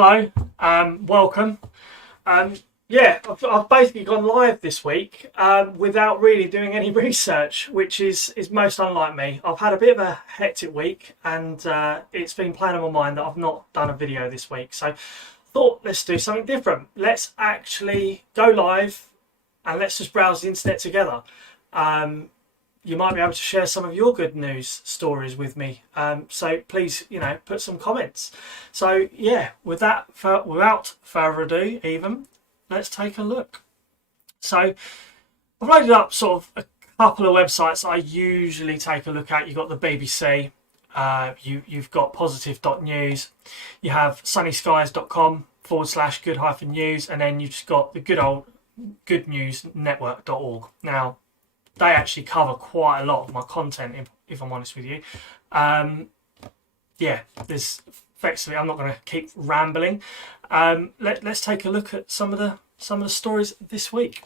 Hello, welcome. Um, yeah, I've basically gone live this week without really doing any research, which is most unlike me. I've had a bit of a hectic week, and it's been playing on my mind that I've not done a video this week. So I thought, let's do something different. Let's actually go live and let's just browse the internet together. You might be able to share some of your good news stories with me. So please, put some comments. So yeah, without further ado, let's take a look. So I've loaded up sort of a couple of websites I usually take a look at. You've got the BBC, you've got positive.news, you have sunnyskies.com/good-news, and then you've just got the good old goodnewsnetwork.org. Now, they actually cover quite a lot of my content, if I'm honest with you. There's effectively, I'm not going to keep rambling. Let's take a look at some of the stories this week.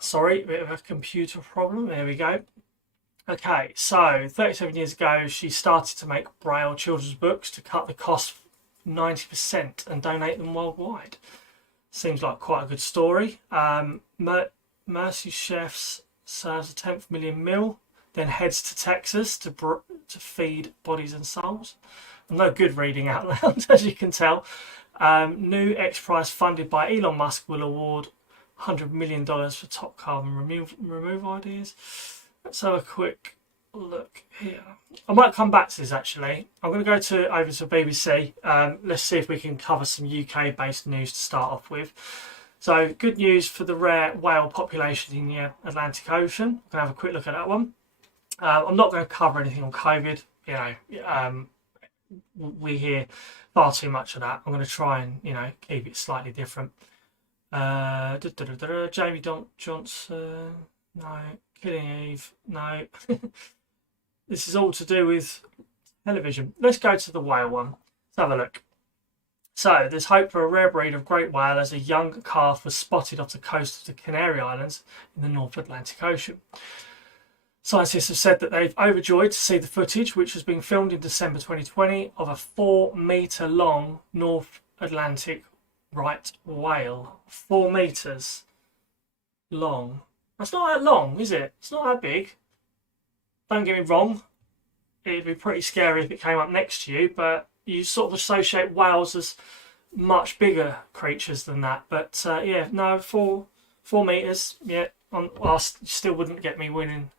Sorry, a bit of a computer problem. There we go. Okay, so 37 years ago, she started to make Braille children's books to cut the cost 90% and donate them worldwide. Seems like quite a good story. Mercy Chefs serves a 10th million meal, then heads to Texas to feed bodies and souls. No good reading out loud, as you can tell. New X Prize funded by Elon Musk will award $100 million for top carbon removal ideas. Let's have a quick look here. I might come back to this actually. I'm going to go over to BBC. Let's see if we can cover some UK-based news to start off with. So, good news for the rare whale population in the Atlantic Ocean. I'm going to have a quick look at that one. I'm not going to cover anything on COVID. We hear far too much of that. I'm going to try and, keep it slightly different. Jamie Johnson, no. Killing Eve, no. This is all to do with television. Let's go to the whale one. Let's have a look. So, there's hope for a rare breed of great whale as a young calf was spotted off the coast of the Canary Islands in the North Atlantic Ocean. Scientists have said that they've overjoyed to see the footage, which was being filmed in December 2020, of a 4-metre long North Atlantic right whale. 4 metres long. That's not that long, is it? It's not that big. Don't get me wrong. It'd be pretty scary if it came up next to you, but you sort of associate whales as much bigger creatures than that. But 4 metres. Yeah, still wouldn't get me winning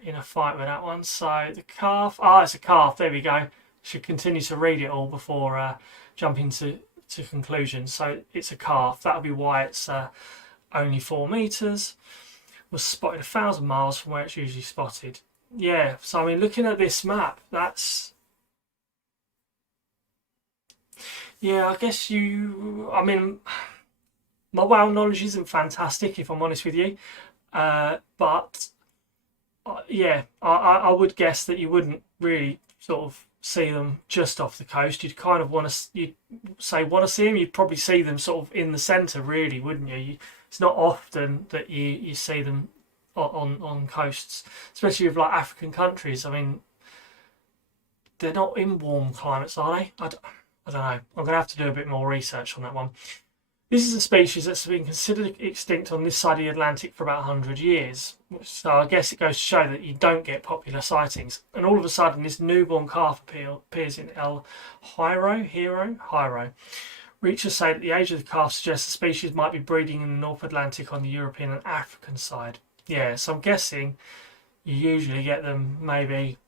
in a fight with that one. So the calf. It's a calf. There we go. Should continue to read it all before jumping to conclusions. So it's a calf. That'll be why it's only 4 metres. Was spotted 1,000 miles from where it's usually spotted. Yeah. So I mean, looking at this map, that's. Yeah, I guess my whale knowledge isn't fantastic, if I'm honest with you. I would guess that you wouldn't really sort of see them just off the coast. You'd kind of want to see them. You'd probably see them sort of in the centre, really, wouldn't you? It's not often that you see them on coasts, especially with like African countries. I mean, they're not in warm climates, are they? I don't know. I'm going to have to do a bit more research on that one. This is a species that's been considered extinct on this side of the Atlantic for about 100 years. So I guess it goes to show that you don't get popular sightings. And all of a sudden, this newborn calf appears in El Hierro. Researchers say that the age of the calf suggests the species might be breeding in the North Atlantic on the European and African side. Yeah, so I'm guessing you usually get them maybe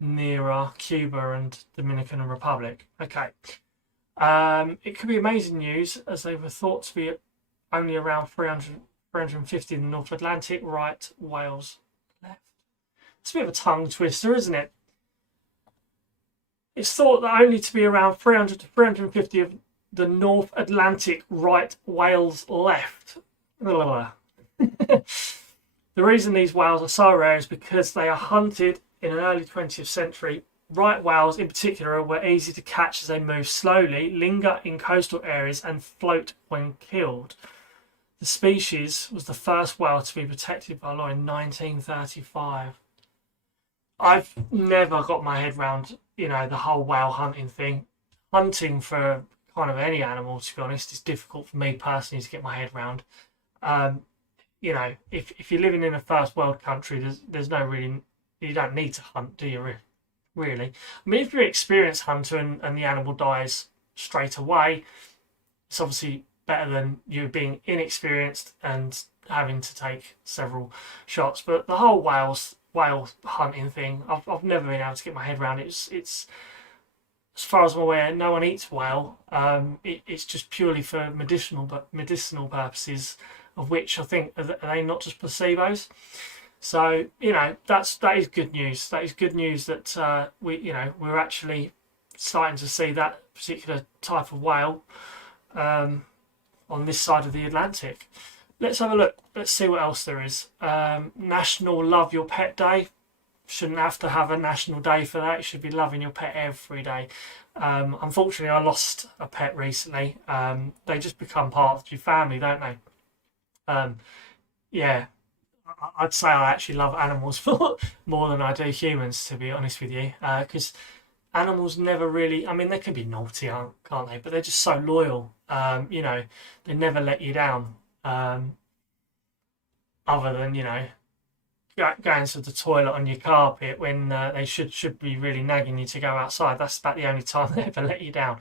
nearer Cuba and Dominican Republic. Okay. It could be amazing news as they were thought to be only around 350 in the North Atlantic right whales left. It's a bit of a tongue twister, isn't it? It's thought that only to be around 300 to 350 of the North Atlantic right whales left. The reason these whales are so rare is because they are hunted in an early 20th century. Right whales in particular were easy to catch as they move slowly, linger in coastal areas and float when killed. The species was the first whale to be protected by law in 1935. I've never got my head round you know, the whole whale hunting thing. Hunting for kind of any animal, to be honest, is difficult for me personally to get my head around. Um, you know, if you're living in a first world country, there's no really, you don't need to hunt, do you? Really? I mean, if you're an experienced hunter and the animal dies straight away, it's obviously better than you being inexperienced and having to take several shots. But the whole whale hunting thing, I've never been able to get my head around it. It's as far as I'm aware, no one eats whale. It's just purely for medicinal purposes, of which I think are they not just placebos. So you know that is good news. That is good news that we're actually starting to see that particular type of whale on this side of the Atlantic. Let's have a look. Let's see what else there is. National Love Your Pet Day. Shouldn't have to have a national day for that. You should be loving your pet every day. Unfortunately, I lost a pet recently. They just become part of your family, don't they? Yeah, I'd say I actually love animals more than I do humans, to be honest with you. Because animals never really, I mean, they can be naughty, can't they? But they're just so loyal. You know, they never let you down. Other than, you know, going to the toilet on your carpet when they should be really nagging you to go outside. That's about the only time they ever let you down.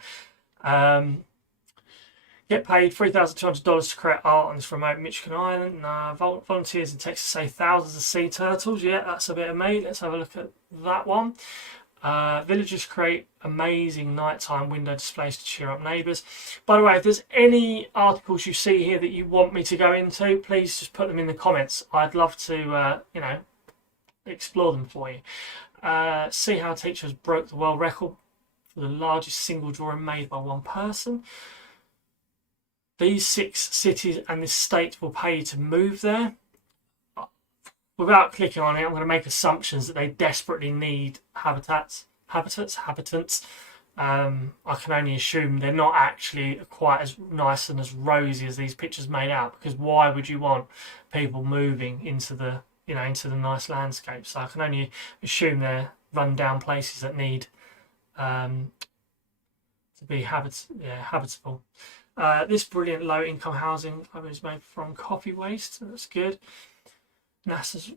Get paid $3,200 to create art on this remote Michigan island. Volunteers in Texas save thousands of sea turtles. Yeah, that's a bit of me. Let's have a look at that one. Villagers create amazing nighttime window displays to cheer up neighbours. By the way, if there's any articles you see here that you want me to go into, please just put them in the comments. I'd love to, explore them for you. See how teachers broke the world record for the largest single drawing made by one person. These 6 cities and this state will pay you to move there. Without clicking on it, I'm going to make assumptions that they desperately need habitants. I can only assume they're not actually quite as nice and as rosy as these pictures made out. Because why would you want people moving into the nice landscape? So I can only assume they're run down places that need to be habitable. This brilliant low-income housing is made from coffee waste. So that's good. NASA's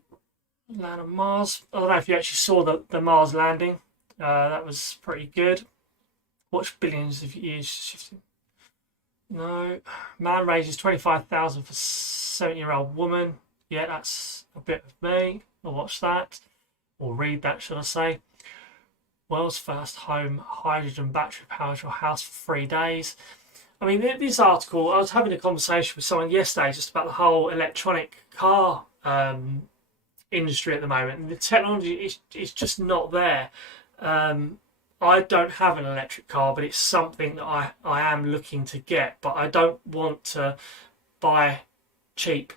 land on Mars. I don't know if you actually saw the Mars landing. That was pretty good. Watch billions of years shifting. No. Man raises 25,000 for 7-year-old woman. Yeah, that's a bit of me. I'll watch that. Or read that, should I say. World's first home hydrogen battery powers your house for 3 days. I mean, this article, I was having a conversation with someone yesterday just about the whole electronic car industry at the moment, and the technology is just not there. I don't have an electric car, but it's something that I am looking to get, but I don't want to buy cheap,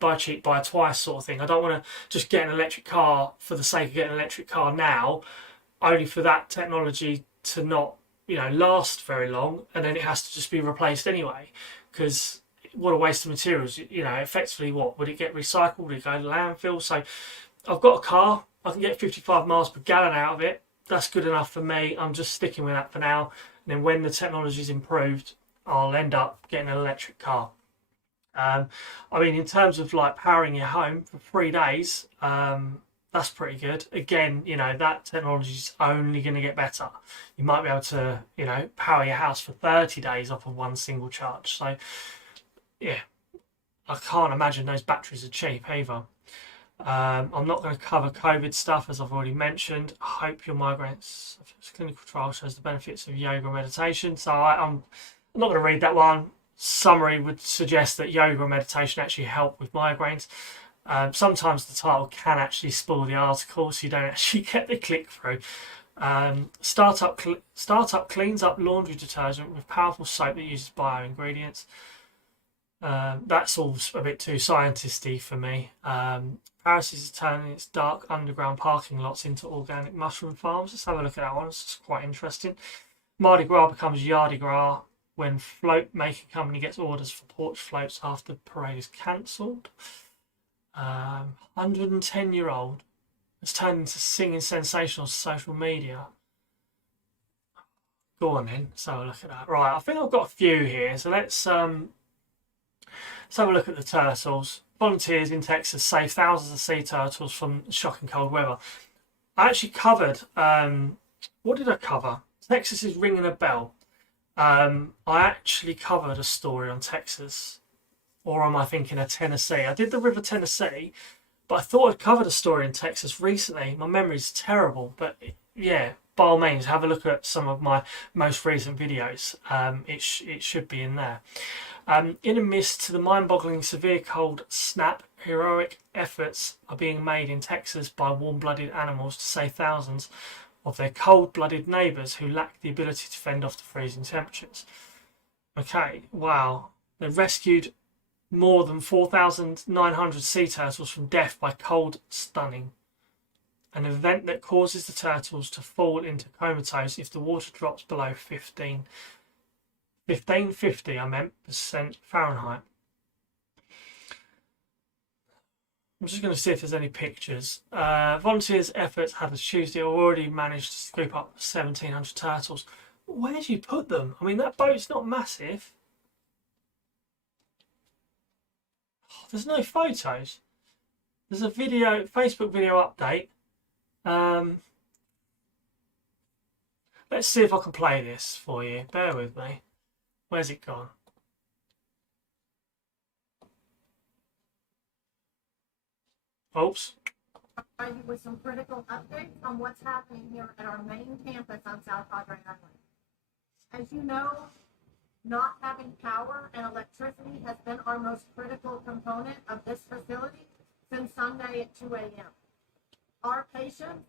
buy cheap, buy twice sort of thing. I don't want to just get an electric car for the sake of getting an electric car now, only for that technology to not, last very long, and then it has to just be replaced anyway, because what a waste of materials. Effectively, what would it get recycled? Would it go to landfill? So I've got a car, I can get 55 miles per gallon out of it. That's good enough for me. I'm just sticking with that for now, and then when the technology's improved, I'll end up getting an electric car. I mean, in terms of like powering your home for 3 days, that's pretty good. Again, that technology is only going to get better. You might be able to, power your house for 30 days off of one single charge. So, yeah, I can't imagine those batteries are cheap either. I'm not going to cover COVID stuff, as I've already mentioned. I hope your migraines clinical trial shows the benefits of yoga and meditation. So I'm not going to read that one. Summary would suggest that yoga and meditation actually help with migraines. Sometimes the title can actually spoil the article, so you don't actually get the click through. Startup cleans up laundry detergent with powerful soap that uses bio ingredients. That's all a bit too scientisty for me. Paris is turning its dark underground parking lots into organic mushroom farms. Let's have a look at that one. It's quite interesting. Mardi Gras becomes Yardi Gras when float making company gets orders for porch floats after the parade is cancelled. 110-year-old has turned into singing sensation on social media. Go on then. Let's have a look at that. Right, I think I've got a few here. So let's have a look at the turtles. Volunteers in Texas save thousands of sea turtles from shocking cold weather. I actually covered. What did I cover? Texas is ringing a bell. I actually covered a story on Texas, or am I thinking of Tennessee? I did the River Tennessee, but I thought I'd covered a story in Texas recently. My memory's terrible, but yeah, by all means, have a look at some of my most recent videos. It should be in there. In a mist to the mind-boggling severe cold snap, heroic efforts are being made in Texas by warm-blooded animals to save thousands of their cold-blooded neighbours who lack the ability to fend off the freezing temperatures. Okay, wow. They rescued more than 4,900 sea turtles from death by cold stunning, an event that causes the turtles to fall into comatose if the water drops below 1550, percent Fahrenheit. I'm just going to see if there's any pictures. Volunteers' efforts have as Tuesday already managed to scoop up 1,700 turtles. Where do you put them? I mean, that boat's not massive. Oh, there's no photos. There's a video, Facebook video update. Let's see if I can play this for you. Bear with me. Where's it gone? Oops. With some critical updates on what's happening here at our main campus on South Padre Island. As you know, not having power and electricity has been our most critical component of this facility since Sunday at 2 a.m. Our patients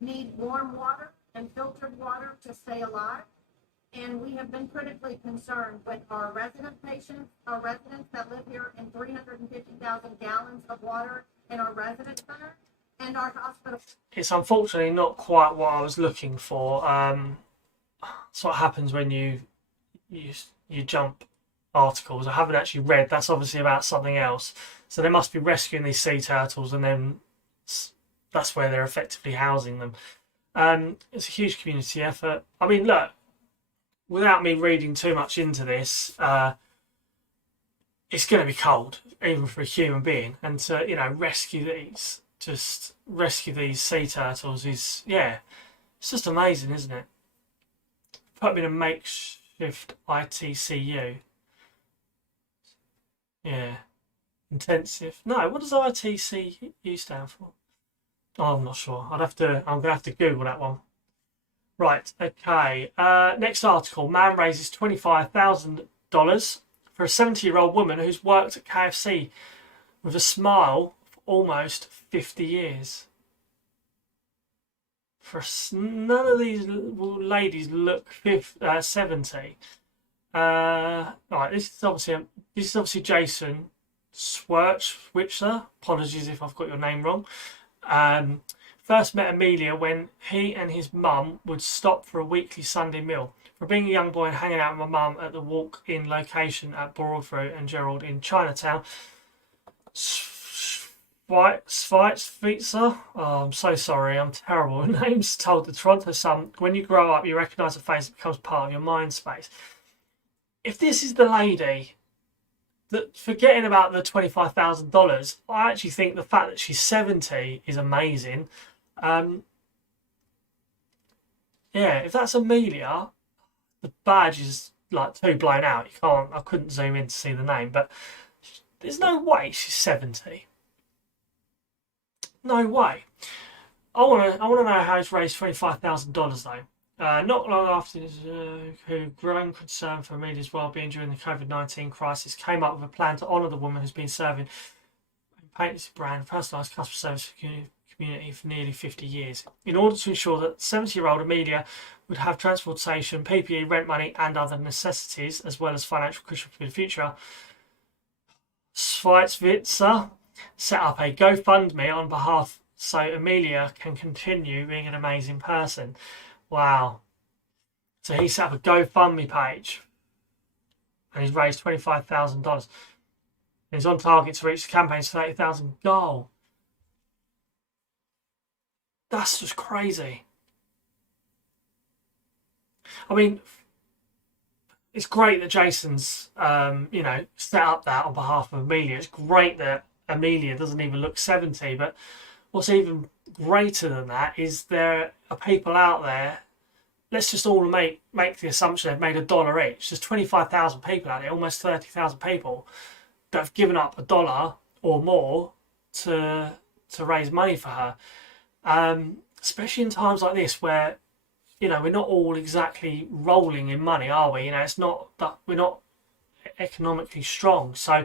need warm water and filtered water to stay alive, and we have been critically concerned with our resident patients, our residents that live here in 350,000 gallons of water in our resident center, and our hospital. It's unfortunately not quite what I was looking for. That's what happens when you jump articles. I haven't actually read. That's obviously about something else. So they must be rescuing these sea turtles, and then that's where they're effectively housing them. It's a huge community effort. I mean, look, without me reading too much into this, it's going to be cold, even for a human being, and to rescue these sea turtles is it's just amazing, isn't it? Put them in a makeshift ITCU. Yeah, intensive. No, what does ITCU stand for? Oh, I'm not sure. I'm gonna have to Google that one. Right. Okay. Next article. Man raises $25,000 for a 70-year-old woman who's worked at KFC with a smile for almost 50 years. None of these ladies look 70. Right, this is obviously Jason Switzer. Apologies if I've got your name wrong. First met Amelia when he and his mum would stop for a weekly Sunday meal. For being a young boy and hanging out with my mum at the walk-in location at Broadview and Gerald in Chinatown, Svitzer, I'm so sorry, I'm terrible with names, told the Toronto Sun, when you grow up, you recognise a face that becomes part of your mind space. If this is the lady, forgetting about the $25,000, I actually think the fact that she's 70 is amazing. If that's Amelia, the badge is like too blown out. I couldn't zoom in to see the name, but there's no way she's 70. No way. I want to know how he's raised $25,000 though. Not long after who growing concern for Amelia's well-being during the COVID-19 crisis came up with a plan to honour the woman who's been serving Painted brand personalised customer service for community for nearly 50 years. In order to ensure that 70-year-old Amelia would have transportation, PPE, rent money and other necessities, as well as financial cushion for the future, Svitzer set up a GoFundMe on behalf so Amelia can continue being an amazing person. Wow. So he set up a GoFundMe page and he's raised $25,000. He's on target to reach the campaign's 30,000 goal. That's just crazy. I mean, it's great that Jason's, set up that on behalf of Amelia. It's great that Amelia doesn't even look 70. But what's even greater than that is there are people out there. Let's just all make the assumption they've made $1 each. There's 25,000 people out there, almost 30,000 people that have given up $1 or more to raise money for her. Especially in times like this where we're not all exactly rolling in money, are we? It's not that we're not economically strong. So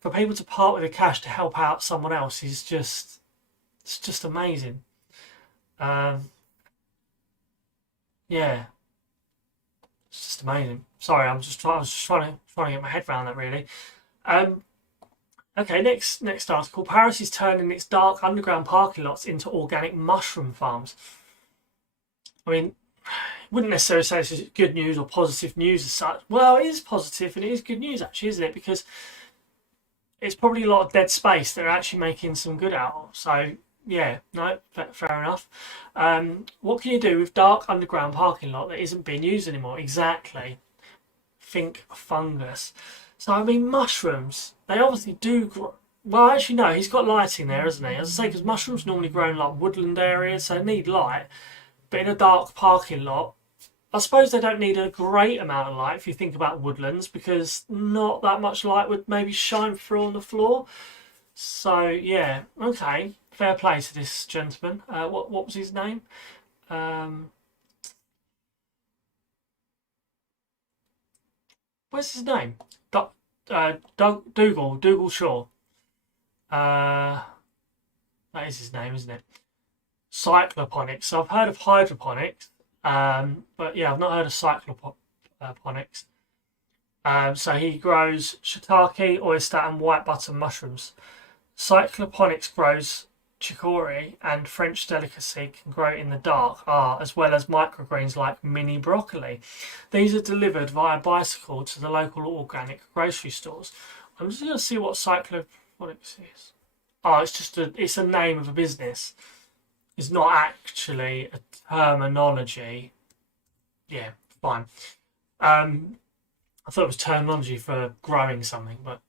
for people to part with the cash to help out someone else is it's just amazing. Yeah, it's just amazing. Sorry, I was just trying to get my head around that really. Um, okay, next article. Paris is turning its dark underground parking lots into organic mushroom farms. I mean, wouldn't necessarily say this is good news or positive news as such. Well, it is positive and it is good news actually, isn't it? Because it's probably a lot of dead space they're actually making some good out of. So yeah, no, fair enough. What can you do with dark underground parking lot that isn't being used anymore? Exactly. Think fungus. So I mean, mushrooms. They obviously do grow. Well, actually, no. He's got lighting there, hasn't he? As I say, because mushrooms normally grow in like woodland areas, so they need light. But in a dark parking lot, I suppose they don't need a great amount of light if you think about woodlands, because not that much light would maybe shine through on the floor. So yeah, okay, fair play to this gentleman. What was his name? Um, what's his name? Dougal Shaw. Uh, that is his name, isn't it? Cycloponics. So I've heard of hydroponics, but yeah, I've not heard of cycloponics. So he grows shiitake, oyster, and white button mushrooms. Cycloponics grows chicory and French delicacy can grow in the dark, as well as microgreens like mini broccoli. These are delivered via bicycle to the local organic grocery stores. I'm just going to see what cycloponics is. Oh, it's a name of a business. It's not actually a terminology. Yeah, fine. I thought it was terminology for growing something, but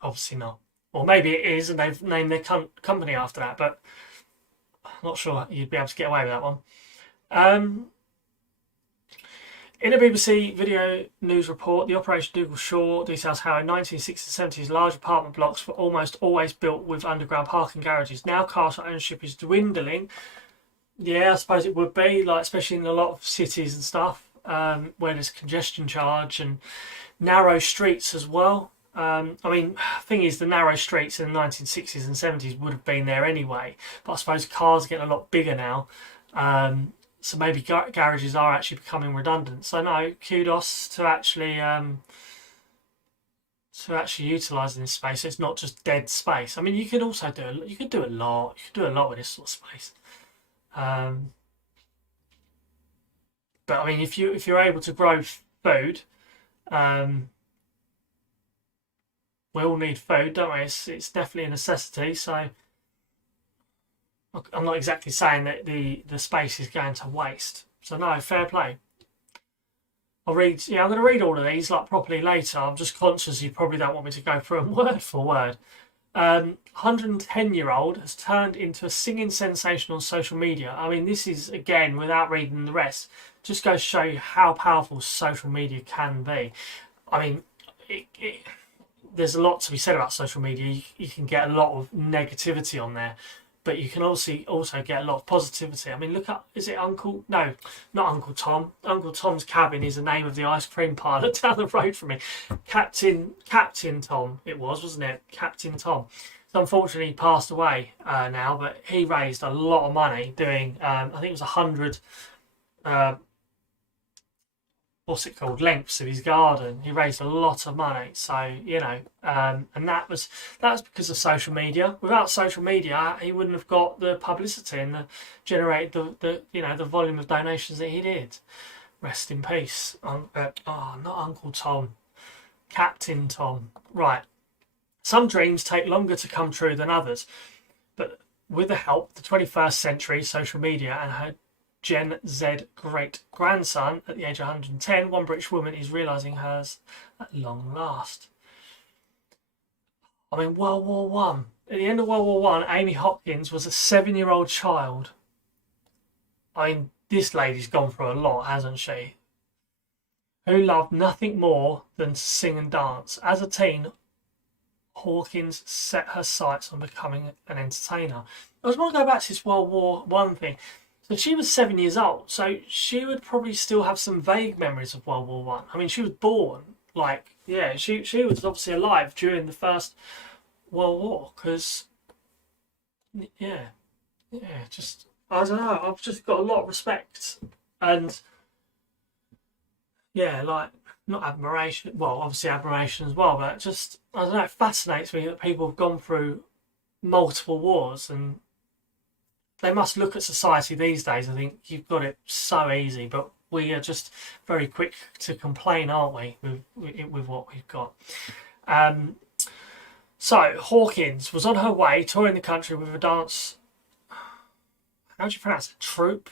obviously not. Or maybe it is, and they've named their company after that, but I'm not sure you'd be able to get away with that one. Um, in a BBC video news report, the Operation Dougal Shaw details how in 1960s and 70s large apartment blocks were almost always built with underground parking garages. Now car ownership is dwindling. Yeah, I suppose it would be, like especially in a lot of cities and stuff, where there's congestion charge and narrow streets as well. I mean, thing is, the narrow streets in the 1960s and 70s would have been there anyway. But I suppose cars are getting a lot bigger now. So maybe garages are actually becoming redundant. So no, kudos to actually utilising this space. It's not just dead space. I mean, you could also do a lot. You could do a lot with this sort of space. But I mean, if you're able to grow food, um, we all need food, don't we? It's definitely a necessity. So I'm not exactly saying that the space is going to waste. So no, fair play. I'll read. Yeah, I'm going to read all of these like properly later. I'm just conscious you probably don't want me to go through them word for word. 110-year-old has turned into a singing sensation on social media. I mean, this is again without reading the rest. Just goes to show you how powerful social media can be. I mean, there's a lot to be said about social media. You can get a lot of negativity on there, but you can also get a lot of positivity. I mean, look at, is it Uncle? No, not Uncle Tom. Uncle Tom's Cabin is the name of the ice cream parlour down the road from me. Captain Tom, it was, wasn't it? Captain Tom. So unfortunately, he passed away now, but he raised a lot of money doing. I think it was 100. What's it called, lengths of his garden. He raised a lot of money, so and that was because of social media. Without social media, he wouldn't have got the publicity and generate the volume of donations that he did. Rest in peace. Not Uncle Tom, Captain Tom. Right. Some dreams take longer to come true than others, but with the help of the 21st century social media and her Gen Z great-grandson at the age of 110. One British woman is realising hers at long last. I mean, World War One. At the end of World War One, Amy Hopkins was a 7-year-old child. I mean, this lady's gone through a lot, hasn't she? Who loved nothing more than to sing and dance. As a teen, Hawkins set her sights on becoming an entertainer. I just want to go back to this World War One thing. So she was 7 years old, so she would probably still have some vague memories of World War One. I mean, she was born, like, yeah, she was obviously alive during the First World War, because, yeah, just, I don't know, I've just got a lot of respect, and, yeah, like, not admiration, well, obviously admiration as well, but just, I don't know, it fascinates me that people have gone through multiple wars, and they must look at society these days and think, you've got it so easy, but we are just very quick to complain, aren't we, with what we've got. So Hawkins was on her way touring the country with a dance, how do you pronounce it, troupe,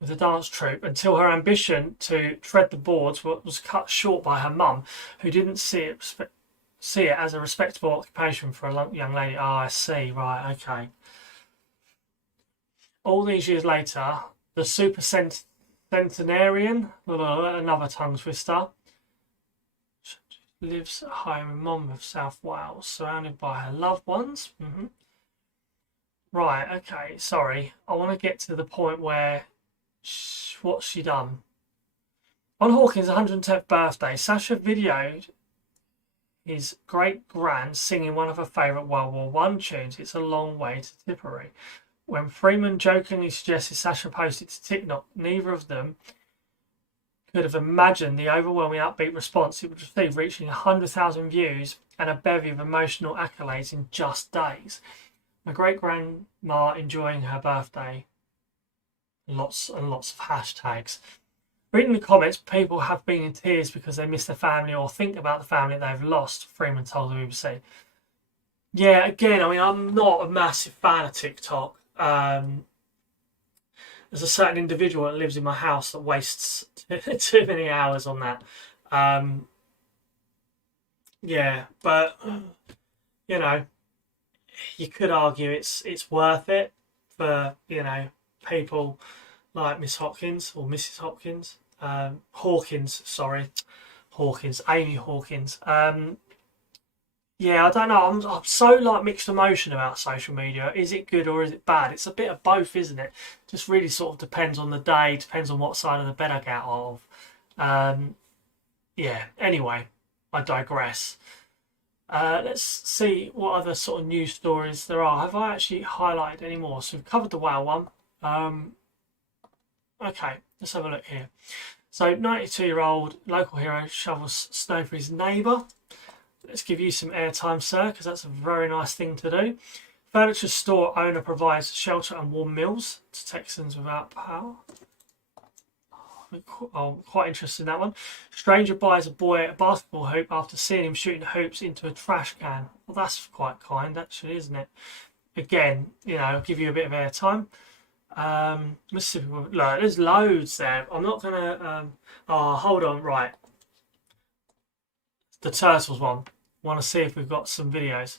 with a dance troupe, until her ambition to tread the boards was cut short by her mum, who didn't see it as a respectable occupation for a young lady. Oh, I see, right, okay. All these years later, the centenarian, another tongue twister, lives at home in Monmouth, South Wales, surrounded by her loved ones. Right, okay, sorry. I want to get to the point where what's she done? On Hawkins' 110th birthday, Sasha videoed his great-grand singing one of her favourite World War One tunes, It's a Long Way to Tipperary. When Freeman jokingly suggested Sasha post it to TikTok, neither of them could have imagined the overwhelming upbeat response it would receive, reaching 100,000 views and a bevy of emotional accolades in just days. My great-grandma enjoying her birthday. Lots and lots of hashtags. Reading the comments, people have been in tears because they miss their family or think about the family they've lost, Freeman told the BBC. Yeah, again, I mean, I'm not a massive fan of TikTok. There's a certain individual that lives in my house that wastes too many hours on that. Yeah, but, you know, you could argue it's worth it for, you know, people like Miss Hopkins or Mrs. Hopkins. Amy Hawkins. Yeah, I don't know. I'm so like mixed emotion about social media. Is it good or is it bad? It's a bit of both, isn't it? Just really sort of depends on the day, depends on what side of the bed I get out of. Yeah, anyway, I digress. Let's see what other sort of news stories there are. Have I actually highlighted any more? So we've covered the whale one. Okay, let's have a look here. So 92-year-old local hero shovels snow for his neighbour. Let's give you some airtime, sir, because that's a very nice thing to do. Furniture store owner provides shelter and warm meals to Texans without power. I'm quite interested in that one. Stranger buys a boy a basketball hoop after seeing him shooting hoops into a trash can. Well, that's quite kind, actually, isn't it? Again, you know, I'll give you a bit of airtime. Let's see. Look, there's loads there. I'm not gonna. Oh, hold on. Right, the turtles one. Want to see if we've got some videos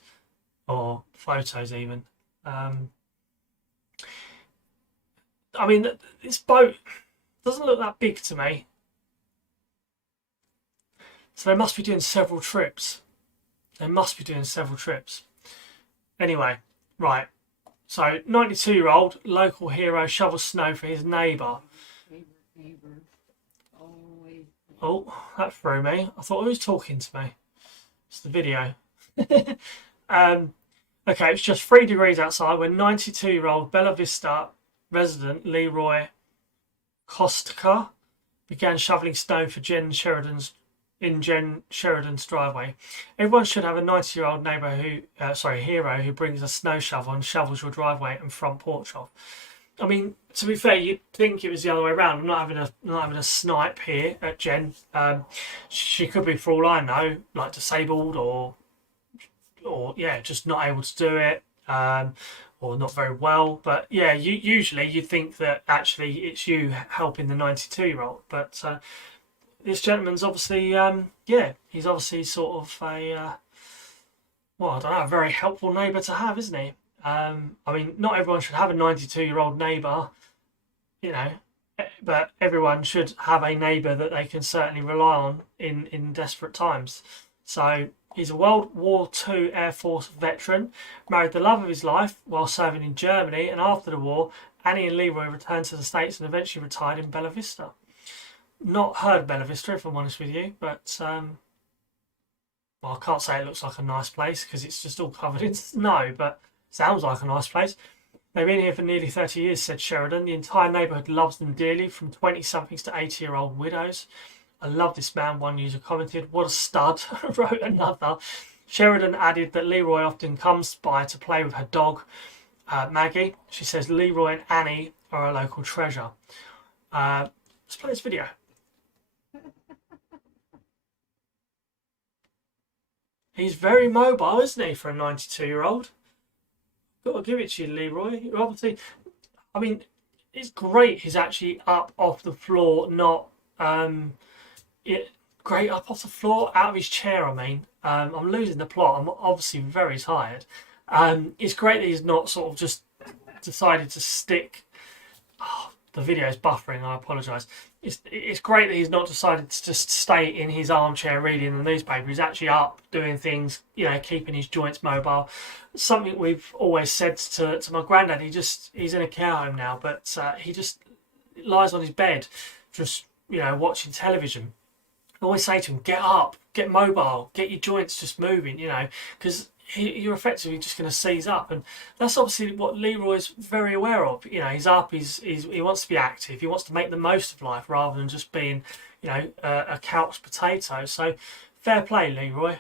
or photos even. I mean, this boat doesn't look that big to me, so they must be doing several trips. Anyway, right. So, 92-year-old local hero shovels snow for his neighbour. Oh, that threw me. I thought he was talking to me. It's the video. Okay, it's just 3 degrees outside when 92-year-old Bella Vista resident Leroy Kostka began shoveling snow for Jen Sheridan's driveway. Everyone should have a 90-year-old neighbour hero who brings a snow shovel and shovels your driveway and front porch off. I mean, to be fair, you'd think it was the other way around. I'm not having a snipe here at Jen. She could be, for all I know, like disabled or yeah, just not able to do it. or not very well. But yeah, usually you think that actually it's you helping the 92-year-old, but this gentleman's obviously, yeah, he's obviously sort of well, I don't know, a very helpful neighbour to have, isn't he? I mean, not everyone should have a 92-year-old neighbour, you know, but everyone should have a neighbour that they can certainly rely on in desperate times. So he's a World War II Air Force veteran, married the love of his life while serving in Germany, and after the war, Annie and Leroy returned to the States and eventually retired in Bella Vista. Not heard of Bella Vista, if I'm honest with you, but well, I can't say it looks like a nice place because it's just all covered in snow, but sounds like a nice place. They've been here for nearly 30 years, said Sheridan. The entire neighbourhood loves them dearly, from 20-somethings to 80-year-old widows. I love this man, one user commented. What a stud, wrote another. Sheridan added that Leroy often comes by to play with her dog, Maggie. She says Leroy and Annie are a local treasure. Let's play this video. He's very mobile, isn't he, for a 92-year-old? Got to give it to you, Leroy. You're obviously, I mean, it's great he's actually up off the floor, not great up off the floor, out of his chair. I mean, I'm losing the plot. I'm obviously very tired. It's great that he's not sort of just decided to stick. Oh, the video is buffering. I apologise. It's great that he's not decided to just stay in his armchair reading the newspaper. He's actually up doing things, you know, keeping his joints mobile. Something we've always said to my granddad. He's in a care home now, but he just lies on his bed, just, you know, watching television. I always say to him, get up, get mobile, get your joints just moving, you know, because you're effectively just going to seize up, and that's obviously what Leroy's very aware of. You know, he's up, he wants to be active, he wants to make the most of life rather than just being, you know, a couch potato. So fair play, Leroy.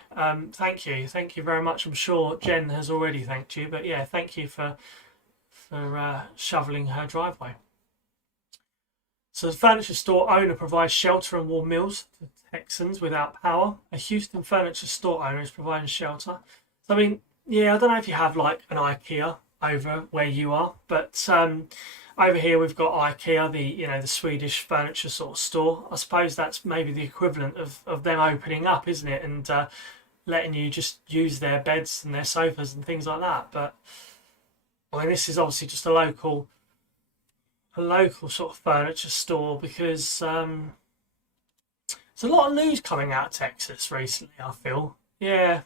Thank you very much. I'm sure Jen has already thanked you, but yeah, thank you for shoveling her driveway. So the furniture store owner provides shelter and warm meals to Texans without power. A Houston furniture store owner is providing shelter. I mean, yeah, I don't know if you have like an IKEA over where you are, but over here we've got IKEA, the Swedish furniture sort of store. I suppose that's maybe the equivalent of them opening up, isn't it? And letting you just use their beds and their sofas and things like that. But I mean, this is obviously just a local sort of furniture store, because there's a lot of news coming out of Texas recently, I feel. Yeah.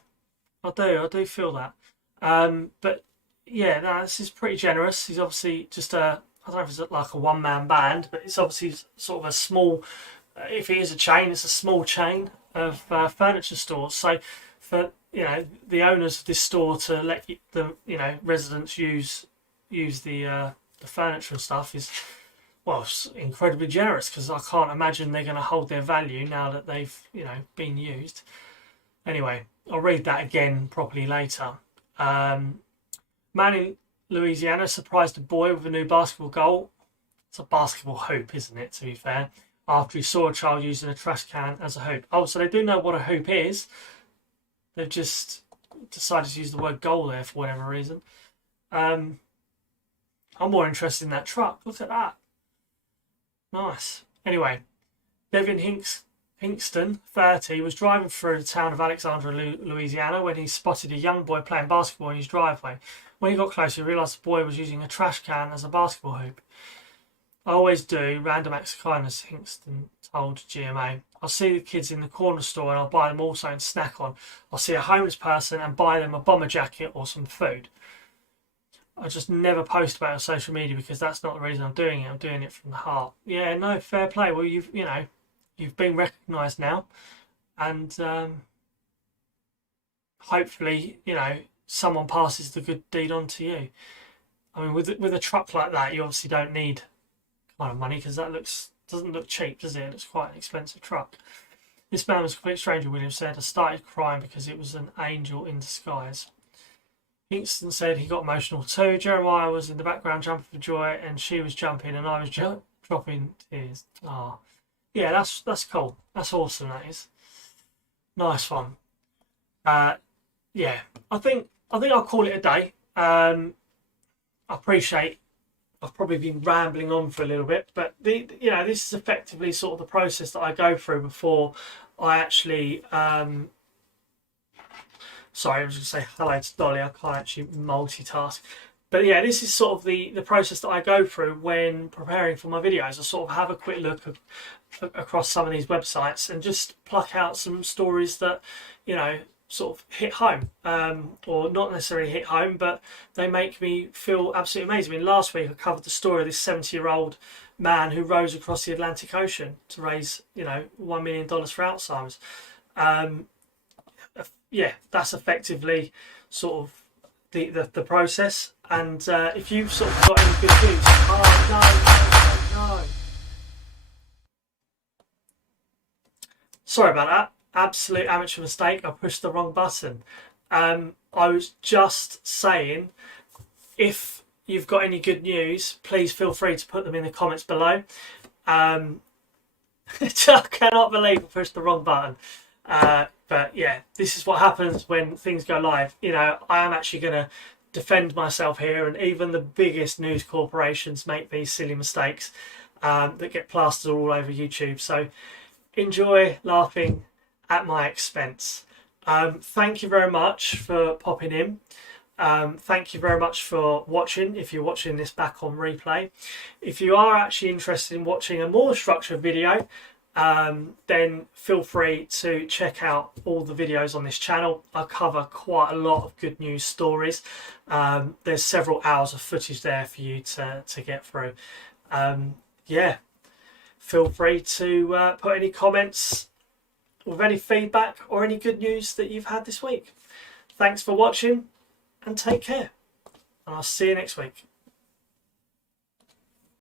I do feel that. But yeah, no, this is pretty generous. He's obviously just I don't know if it's like a one-man band, but it's obviously sort of a small, if it is a chain, it's a small chain of furniture stores. So for, you know, the owners of this store to let the, you know, residents use the furniture and stuff is, well, incredibly generous, because I can't imagine they're going to hold their value now that they've, you know, been used. Anyway, I'll read that again properly later. Man in Louisiana surprised a boy with a new basketball goal. It's a basketball hoop, isn't it, to be fair? After he saw a child using a trash can as a hoop. Oh, so they do know what a hoop is. They've just decided to use the word goal there for whatever reason. I'm more interested in that truck. Look at that. Nice. Anyway, Devin Hinkston, 30, was driving through the town of Alexandria, Louisiana, when he spotted a young boy playing basketball in his driveway. When he got closer, he realised the boy was using a trash can as a basketball hoop. I always do. Random acts of kindness, Hinkston told GMA. I'll see the kids in the corner store and I'll buy them all something to snack on. I'll see a homeless person and buy them a bomber jacket or some food. I just never post about it on social media because that's not the reason I'm doing it. I'm doing it from the heart. Yeah, no, fair play. Well, you've been recognised now, and hopefully, you know, someone passes the good deed on to you. I mean, with a truck like that, you obviously don't need kind of money, because that doesn't look cheap, does it? It's quite an expensive truck. This man was a complete stranger, Williams said. I started crying because it was an angel in disguise. Hinkston said he got emotional too. Jeremiah was in the background jumping for joy, and she was jumping, and I was dropping tears. Ah. Yeah, that's cool. That's awesome, that is. Nice one. Yeah, I think I'll call it a day. I appreciate I've probably been rambling on for a little bit, but this is effectively sort of the process that I go through before I actually. Sorry, I was going to say hello to Dolly. I can't actually multitask. But yeah, this is sort of the process that I go through when preparing for my videos. I sort of have a quick look across some of these websites and just pluck out some stories that, sort of hit home, or not necessarily hit home, but they make me feel absolutely amazing. I mean, last week I covered the story of this 70-year-old man who rows across the Atlantic Ocean to raise, $1 million for Alzheimer's. Yeah, that's effectively sort of the process. And if you've sort of got any good news, no. Sorry about that. Absolute amateur mistake. I pushed the wrong button. I was just saying, if you've got any good news, please feel free to put them in the comments below. I cannot believe I pushed the wrong button. But yeah, this is what happens when things go live. I am actually going to defend myself here, and even the biggest news corporations make these silly mistakes that get plastered all over YouTube. So enjoy laughing at my expense. Thank you very much for popping in. Thank you very much for watching, if you're watching this back on replay. If you are actually interested in watching a more structured video, then feel free to check out all the videos on this channel. I cover quite a lot of good news stories. There's several hours of footage there for you to get through. Yeah, feel free to put any comments with any feedback or any good news that you've had this week. Thanks for watching and take care. And I'll see you next week.